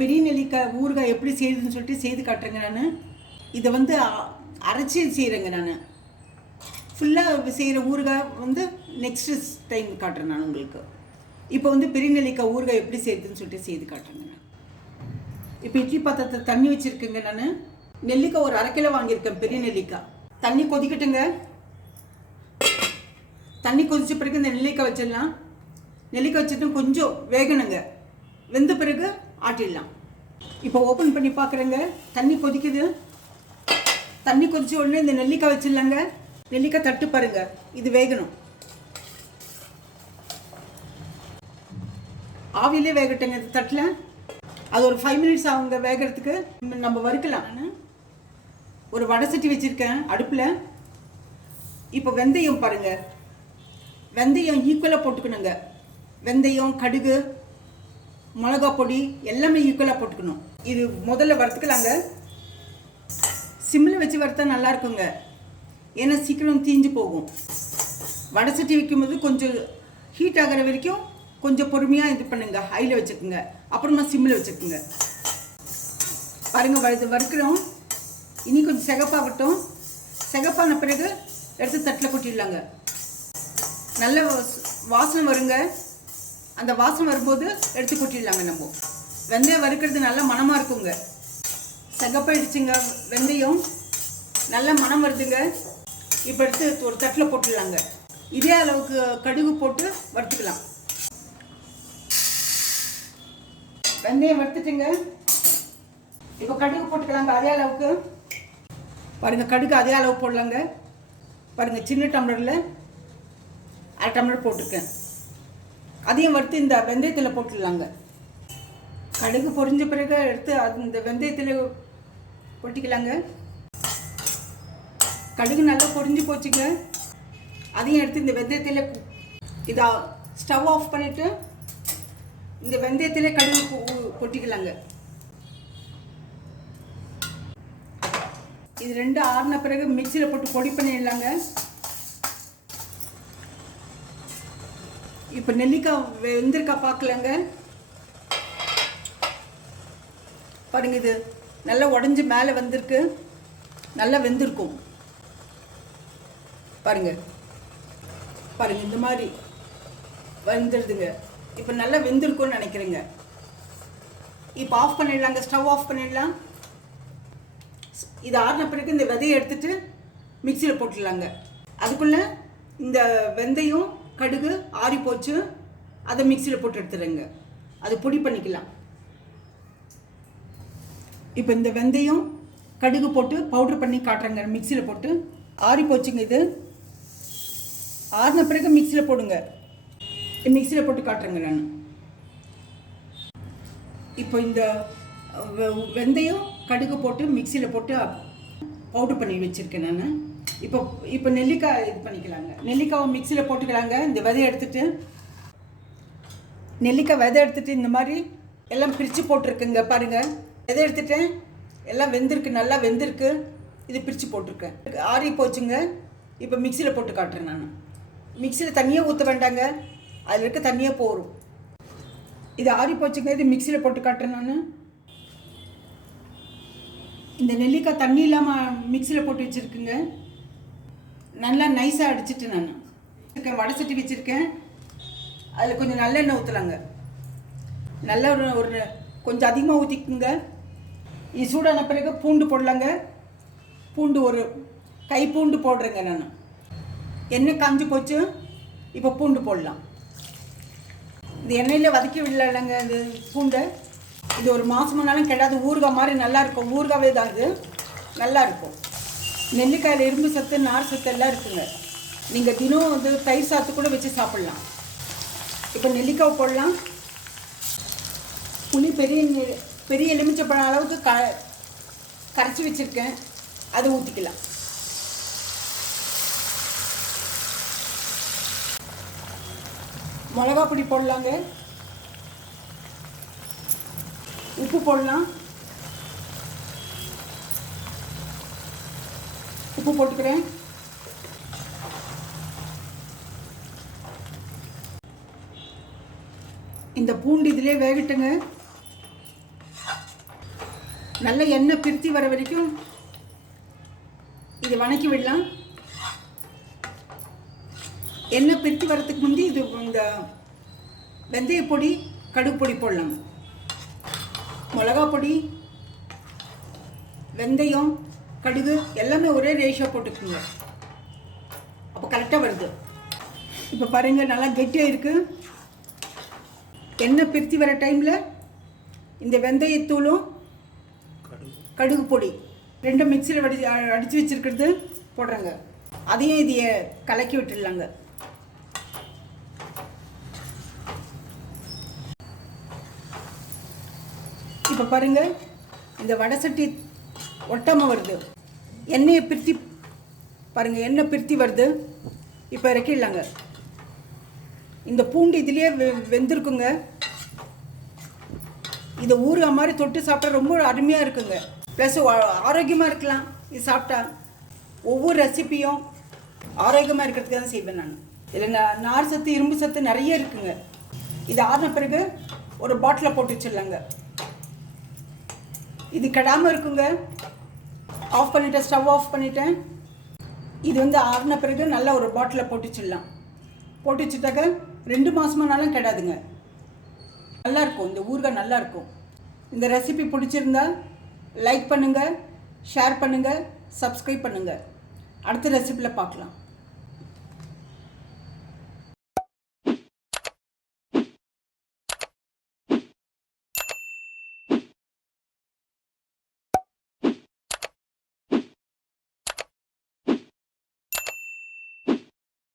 பெரிய நெல்லிக்காய் ஊறுகாய் எப்படி செய்யுதுன்னு சொல்லிட்டு செய்து காட்டுறேங்க. நான் இதை வந்து அரைச்சி செய்கிறேங்க. நான் ஃபுல்லாக செய்கிற ஊறுகாய் வந்து நெக்ஸ்ட்டு டைம் காட்டுறேன் நான் உங்களுக்கு. இப்போ வந்து பெரிய நெல்லிக்காய் ஊறுகாய் எப்படி செய்யுதுன்னு சொல்லிட்டு செய்து காட்டுறேங்க. நான் இப்போ இட்லி பாத்திரத்தை தண்ணி வச்சுருக்கேங்க. நான் நெல்லிக்காய் ஒரு 1/2 கிலோ வாங்கியிருக்கேன். பெரிய நெல்லிக்காய் தண்ணி கொதிக்கட்டுங்க. தண்ணி கொதிச்ச பிறகு இந்த நெல்லிக்காய் வச்சிடலாம். நெல்லிக்காய் வச்சுட்டு கொஞ்சம் வேகணுங்க. வெந்த பிறகு ஆட்டிடலாம். இப்போ ஓப்பன் பண்ணி பார்க்குறேங்க. தண்ணி கொதிக்குது. தண்ணி கொதிச்ச உடனே இந்த நெல்லிக்காய் வச்சிடலாங்க. நெல்லிக்காய் தட்டு பாருங்க, இது வேகணும். ஆவிலே வேகட்டுங்க இது தட்டில். அது ஒரு 5 மினிட்ஸ் ஆகுங்க வேகிறதுக்கு. நம்ம வறுக்கலாம். நான் ஒரு வடை சட்டி வச்சுருக்கேன் அடுப்பில். இப்போ வெந்தயம் பாருங்கள். வெந்தயம் ஈக்குவலாக போட்டுக்கணுங்க. வெந்தயம், கடுகு, மிளகா பொடி எல்லாமே ஈக்குவலாக போட்டுக்கணும். இது முதல்ல வறுத்துக்கலாங்க. சிம்மில் வச்சு வறுத்தா நல்லா இருக்குங்க. ஏன்னா சீக்கிரம் தீஞ்சு போகும். வடை சட்டி வைக்கும்போது கொஞ்சம் ஹீட் ஆகிற வரைக்கும் கொஞ்சம் பொறுமையாக இது பண்ணுங்க. ஹையில் வச்சுக்கோங்க. அப்புறமா சிம்மில் வச்சுக்கோங்க. பாருங்கள், இது வறுக்கிறோம். இனி கொஞ்சம் சிகப்பாகட்டும். சிகப்பான பிறகு எடுத்து தட்டில் கொட்டிடலாங்க. நல்ல வாசனை வருங்க. அந்த வாசனை வரும்போது எடுத்து கொட்டிடலாங்க. நம்ம வெந்தயம் வறுக்கிறது நல்ல மணமாக இருக்குங்க. சிகப்பாயிடுச்சுங்க வெந்தயம், நல்ல மணம் வருதுங்க. இப்போ எடுத்து ஒரு தட்டில் போட்டுடலாங்க. இதே அளவுக்கு கடுகு போட்டு வறுத்துக்கலாம். வெந்தயம் வறுத்துட்டுங்க. இப்போ கடுகு போட்டுக்கலாங்க. அதே அளவுக்கு பாருங்கள், கடுகு அதே அளவு போடலாங்க. பாருங்கள், சின்ன டம்ளரில் 1/2 டம்ளர் போட்டிருக்கேன். அதையும் வறுத்து இந்த வெந்தயத்தில் போட்டுடலாங்க. கடுகு பொரிஞ்ச பிறகு எடுத்து இந்த வெந்தயத்தில் கொட்டிக்கலாங்க. கடுகு நல்லா பொரிஞ்சு போச்சுங்க. அதையும் எடுத்து இந்த வெந்தயத்தில் இதை ஸ்டவ் ஆஃப் பண்ணிவிட்டு இந்த வெந்தயத்தில் கடுகு கொட்டிக்கலாங்க. இது 2 ஆறின பிறகு மிக்சியில் போட்டு பொடி பண்ணிடலாங்க. இப்போ நெல்லிக்காய் வெந்திருக்காய் பார்க்கலாங்க. பாருங்க, இது நல்லா உடஞ்சி மேலே வந்திருக்கு. நல்லா வெந்திருக்கும். பாருங்க பாருங்க, இந்த மாதிரி வந்துடுதுங்க. இப்போ நல்லா வெந்திருக்கும்னு நினைக்கிறேங்க. இப்போ ஆஃப் பண்ணிடலாங்க. ஸ்டவ் ஆஃப் பண்ணிடலாம். இது ஆறின பிறகு இந்த விதையை எடுத்துட்டு மிக்சியில் போட்டுடலாங்க. அதுக்குள்ளே இந்த வெந்தயம் கடுகு ஆறி போச்சு. அதை மிக்சியில் போட்டு எடுத்துடுங்க. அது பொடி பண்ணிக்கலாம். இப்போ இந்த வெந்தயம் கடுகு போட்டு பவுட்ரு பண்ணி காட்டுறேங்க. மிக்சியில் போட்டு ஆறி போச்சுங்க. இது ஆறின பிறகு மிக்சியில் போடுங்க. மிக்சியில் போட்டு காட்டுறேங்க நான். இப்போ இந்த வெந்தயம் கடுகு போட்டு மிக்சியில் போட்டு பவுட்ரு பண்ணி வச்சுருக்கேன் நான். இப்போ நெல்லிக்காய் இது பண்ணிக்கலாங்க. நெல்லிக்காவை மிக்சியில் போட்டுக்கலாங்க. இந்த விதையை எடுத்துட்டு, நெல்லிக்காய் விதை எடுத்துகிட்டு இந்த மாதிரி எல்லாம் பிரித்து போட்டிருக்குங்க. பாருங்கள், விதை எடுத்துட்டேன். எல்லாம் வெந்திருக்கு, நல்லா வெந்திருக்கு. இது பிரித்து போட்டிருக்கேன். ஆறி போச்சுங்க. இப்போ மிக்சியில் போட்டு காட்டுறேன் நான். மிக்சியில் தண்ணியே ஊற்ற வேண்டாங்க. அதில் இருக்க தண்ணியே போகும். இது ஆறி போச்சுங்க. இது மிக்சியில் போட்டு காட்டுறேன் நான். இந்த நெல்லிக்காய் தண்ணி இல்லாமல் மிக்சியில் போட்டு வச்சுருக்குங்க. நல்லா நைஸாக அடிச்சுட்டு நான் வடை சட்டி வச்சுருக்கேன். அதில் கொஞ்சம் நல்லெண்ணெய் ஊற்றலாங்க. நல்ல ஒரு கொஞ்சம் அதிகமாக ஊற்றிக்குங்க. இது சூடான பிறகு பூண்டு போடலாங்க. பூண்டு ஒரு கை பூண்டு போடுறேங்க நான். எண்ணெய் காஞ்சி போச்சு. இப்போ பூண்டு போடலாம். இந்த எண்ணெயில் வதக்கி விடலாங்க இந்த பூண்டை. இது ஒரு மாதமானாலும் கெடாது. ஊறுகாய் மாதிரி நல்லாயிருக்கும். ஊறுகாவே தான் இது நல்லாயிருக்கும். நெல்லிக்காயில் இரும்பு சத்து, நார் சத்து எல்லாம் இருக்குங்க. நீங்கள் தினம் வந்து தயிர் சாத்து கூட வச்சு சாப்பிட்லாம். இப்போ நெல்லிக்காய் போடலாம். புளி பெரிய எலுமிச்சப்பழம் அளவுக்கு கரைச்சி வச்சுருக்கேன். அதை ஊற்றிக்கலாம். மிளகா பொடி போடலாங்க. உப்பு போடலாம். உப்பு போட்டுக்கிறேன். இந்த பூண்டு இதிலே வேகட்டுங்க. நல்ல எண்ணெய் பிரித்தி வர வரைக்கும் இது வணக்கி விடலாம். எண்ணெய் பிரித்தி வரத்துக்கு முந்தி இது இந்த வெந்தய பொடி, கடுகு பொடி போடலாம். மிளகா பொடி, வெந்தயம், கடுகு எல்லாமே ஒரே ரேஷியோ போட்டுக்குங்க. அப்போ கரெக்டாக வருது. இப்போ பாருங்கள், நல்லா கெட்டியாக இருக்குது. எண்ணெய் பிரித்தி வர டைமில் இந்த வெந்தயத்தூளும் கடுகு பொடி ரெண்டும் மிக்சியில் அடித்து வச்சுருக்கிறது போடுறாங்க. அதையும் இதைய கலக்கி விட்டுடலாங்க. இப்போ பாருங்கள், இந்த வடை சட்டி ஒட்டாமல் வருது. எண்ணெயை பிரித்தி பாருங்கள், எண்ணெய் பிரித்தி வருது. இப்போ இறக்கிடலாங்க. இந்த பூண்டு இதுலேயே வெந்திருக்குங்க. இதை ஊறுகாய் மாதிரி தொட்டு சாப்பிட்டா ரொம்ப அருமையாக இருக்குங்க. ப்ளஸ் ஆரோக்கியமாக இருக்கலாம். இது சாப்பிட்டா ஒவ்வொரு ரெசிப்பியும் ஆரோக்கியமாக இருக்கிறதுக்கு தான் செய்வேன் நான். இதில் நார் சத்து, இரும்பு சத்து நிறைய இருக்குங்க. இது ஆறின பிறகு ஒரு பாட்டிலில் போட்டு வச்சிடலாங்க. இது கெடாமல் இருக்குங்க. ஆஃப் பண்ணிவிட்டேன், ஸ்டவ் ஆஃப் பண்ணிவிட்டேன். இது வந்து ஆறின பிறகு நல்லா ஒரு பாட்டிலில் போட்டு வச்சிடலாம். போட்டு வச்சுட்டாக்க 2 மாதமானாலும் கெடாதுங்க. நல்லாயிருக்கும், இந்த ஊறுகாய் நல்லாயிருக்கும். இந்த ரெசிபி பிடிச்சிருந்தா லைக் பண்ணுங்கள், ஷேர் பண்ணுங்கள், சப்ஸ்கிரைப் பண்ணுங்கள். அடுத்த ரெசிபியில் பார்க்கலாம்.